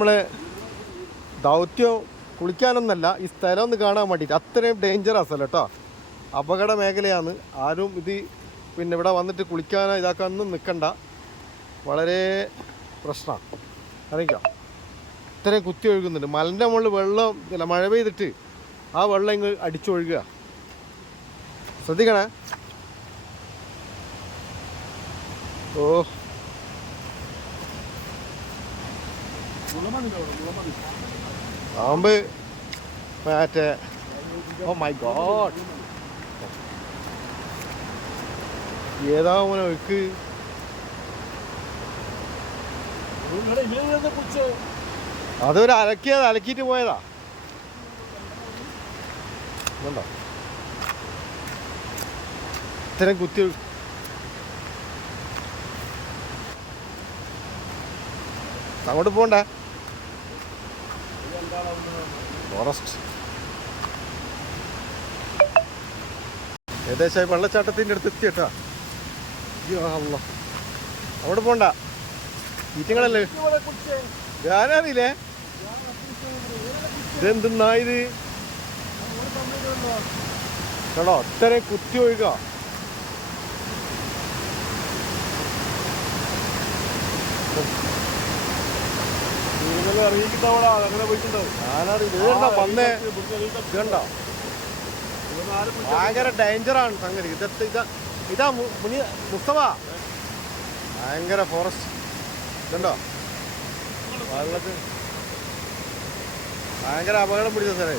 നമ്മളെ ദൗത്യം കുളിക്കാനൊന്നല്ല ഈ സ്ഥലം ഒന്ന് കാണാൻ വേണ്ടിയിട്ട്. അത്രയും ഡേഞ്ചറസ് അല്ല കേട്ടോ അപകട മേഖലയാണ്. ആരും ഇത് പിന്നെ ഇവിടെ വന്നിട്ട് കുളിക്കാനോ ഇതാക്കാനൊന്നും നിൽക്കണ്ട വളരെ പ്രശ്നമാണ്. അറിയിക്കാം? ഇത്രയും കുത്തി ഒഴുകുന്നുണ്ട്. മലന്റെ മുകളിൽ വെള്ളം ഇല്ല മഴ പെയ്തിട്ട് ആ വെള്ളം ഇങ്ങ് അടിച്ചൊഴുകുക. ശ്രദ്ധിക്കണേ? ഓ. പാമ്പ് മറ്റേ ഓ മൈ ഗോഡ് ഏതാ മോനെ ഒഴുക്ക്? അതൊരു അലക്കിയത് അലക്കിയിട്ട് പോയതാ. കണ്ടോ ഇത്തരം കുത്തി അങ്ങോട്ട് പോണ്ടേ? ഫോറസ്റ്റ്? ഏകദേശം വെള്ളച്ചാട്ടത്തിന്റെ അടുത്ത് എത്തിയട്ടാ അയ്യോ അല്ല അവിടെ പോണ്ട. ഈറ്റങ്ങളല്ലേ? ഞാനറിയില്ലേ? ഇതെന്തെന്നാ ഇത്? കേട്ടോ അത്രയും കുത്തി ഒഴുക. ഞാനറിയില്ല വന്നേ. ഇതുണ്ടോ ഭയങ്കര ഡേഞ്ചറാണ് സംഗതി. ഇതത്തെ ഇതാ ഇതാ മുനി മുസ്തഫ. ഭയങ്കര ഫോറസ്റ്റ് ഇതുണ്ടോ വെള്ളത്തിൽ. ഭയങ്കര അപകടം പിടിച്ച സ്ഥലം